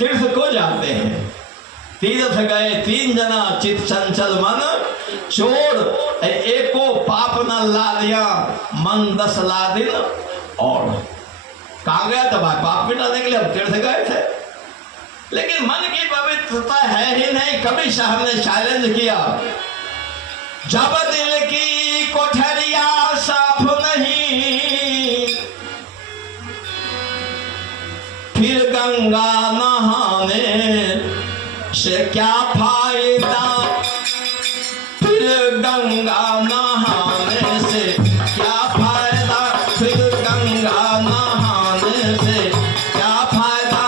तीर्थ को जाते हैं। तीर्थ गए 3 जना चित चंचल मन चोर, एको पाप न लादिया मन 10 लादिन। और कहा गया था भाई पाप मिटाने के लिए हम तीर्थ गए थे, लेकिन मन की पवित्रता है ही नहीं। कभी साहब ने चैलेंज किया, जब दिल की कोठरिया साफ नहीं, फिर गंगा नहाने से क्या फायदा, फिर गंगा नहाने से क्या फायदा, फिर गंगा नहाने से क्या फायदा।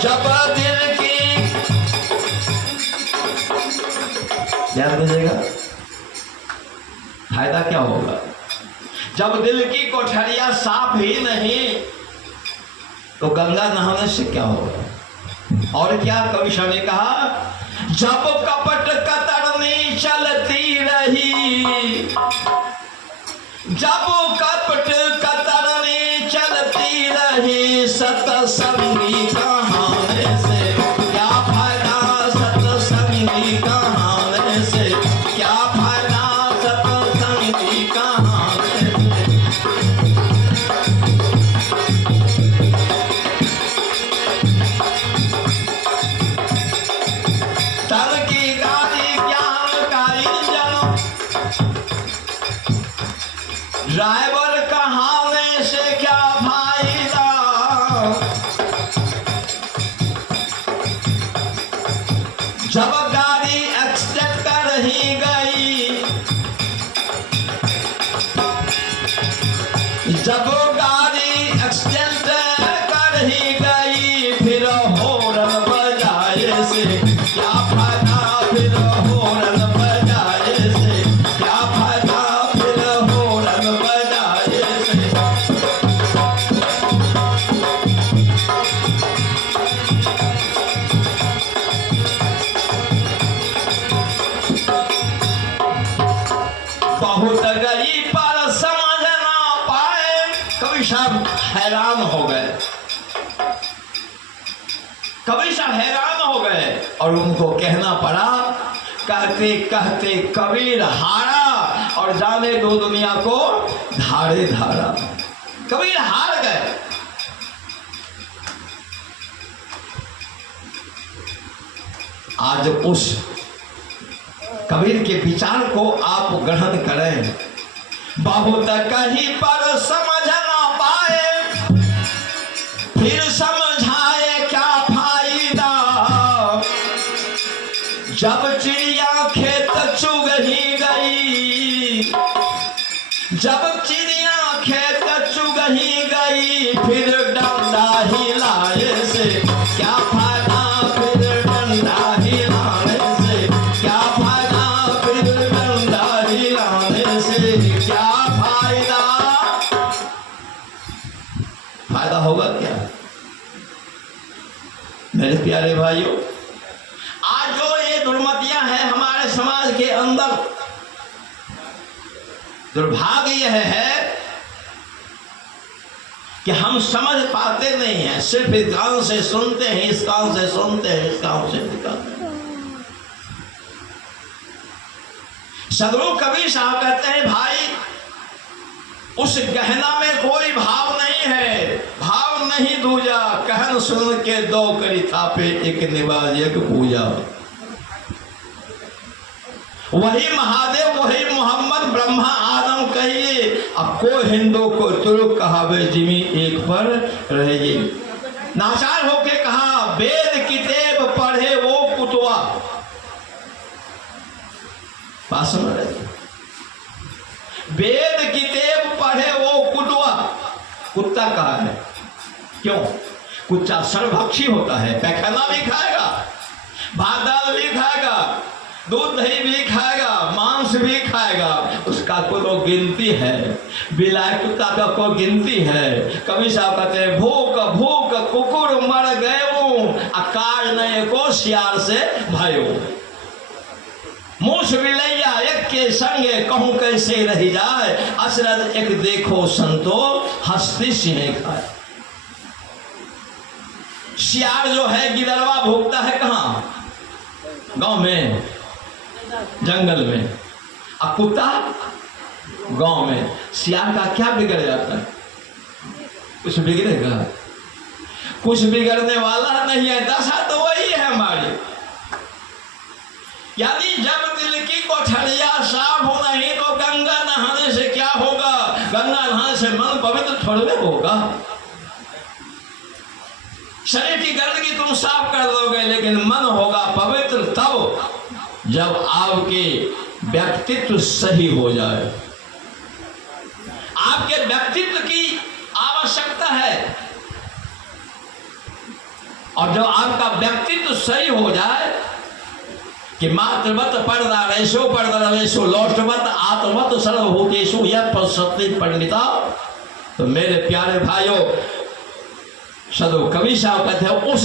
जब दिल की, ध्यान दीजिएगा, फायदा क्या होगा जब दिल की कोठरिया साफ ही नहीं, तो गंगा नहाने से क्या होगा। और क्या कवि शाह ने कहा, जब कपट कतरनी चलती रही, जब कपट कतरनी चलती रही, सतसंगी कहाने से क्या फायदा, सतसंगी कहाने से क्या फायदा, सतसंगी कहाने से। तन की गाड़ी ज्ञान का इंजन, ड्राइवर कहाने से क्या फायदा, जब गाड़ी एक्सीडेंट कर ही गई, जब गाड़ी एक्सीडेंट कर ही गई, फिर हॉर्न बजाए से क्या फायदा, फिर हॉर्न बजाए से क्या फायदा, फिर हॉर्न बजाए से। बहुत गई पर समझ ना पाए, कवि साहब हैरान हो गए, कवि साहब हैरान हो गए और उनको कहना पड़ा, कहते कहते कबीर हारा और जाने दो दुनिया को धारे धारा। कबीर हार गए। आज उस कबीर के विचार को आप ग्रहण करें। बहुत कहीं पर समझ ना पाए, फिर समझाए क्या फायदा, जब चिड़िया खेत चुग ही गई, जब चिड़िया खेत चुग ही गई, फिर डंडा हिलाए से क्या फायदा, फिर डंडा हिलाने से क्या फायदा, फिर डंडा हिलाने से क्या फायदा। फायदा होगा क्या मेरे प्यारे भाइयों। आज जो ये दुर्मतियां हैं हमारे समाज के अंदर, दुर्भाग्य यह है कि हम समझ पाते नहीं हैं, सिर्फ इस कान से सुनते हैं, इस कान से सुनते हैं, इस कान से निकालते हैं। सदगुरु कबीर साहब कहते हैं, भाई उस गहना में कोई भाव नहीं है, भाव नहीं दूजा, कहन सुन के 2 करी थापे, एक निवाज एक पूजा। वही महादेव वही मोहम्मद ब्रह्मा आदम कहिए, अब को हिंदू को तुर्क कहावे जिमी एक पर रहिए। नाचार होके कहा, वेद किताब पढ़े वो कुतवा, बात सुन रहे, वेद किताब पढ़े वो कुतवा। कुत्ता कहा है, क्यों? कुत्ता सर्वभक्षी होता है, पैखाना भी खाएगा, भात दाल भी खाएगा, दूध दही भी खाएगा, मांस भी खाएगा, उसका कोई गिनती है। बिलाय कुत्ता का कोई गिनती है। कवि साहब कहते हैं, भूख भूख कुकुर मर गए, आकार नहीं को सियार से भयो। मूस बिलैया एक के संगे कहूं कैसे रही जाए, अशरद एक देखो संतो हस्ती सिंह खाए। सियार जो है गिदड़वा भोगता है कहाँ? गांव में, जंगल में। अब कुत्ता गांव में। सियार का क्या बिगड़ जाता है? कुछ बिगड़ेगा? कुछ बिगड़ने वाला नहीं है। दशा तो वही है हमारी। यानी जब दिल की कोठरिया साफ हो नहीं तो गंगा नहाने से क्या होगा? गंगा नहाने से मन पवित्र थोड़े होगा। शरीर की गंदगी तुम साफ कर दोगे, लेकिन मन होगा पवित्र तब जब आपके व्यक्तित्व सही हो जाए। आपके व्यक्तित्व की आवश्यकता है, और जब आपका व्यक्तित्व सही हो जाए कि मातृवत परदरेशो लोष्टवत आत्मवत सर्वभूतेषु यत् पश्यति पंडिता। तो मेरे प्यारे भाइयों, सदो कवि साहब कहते हैं उस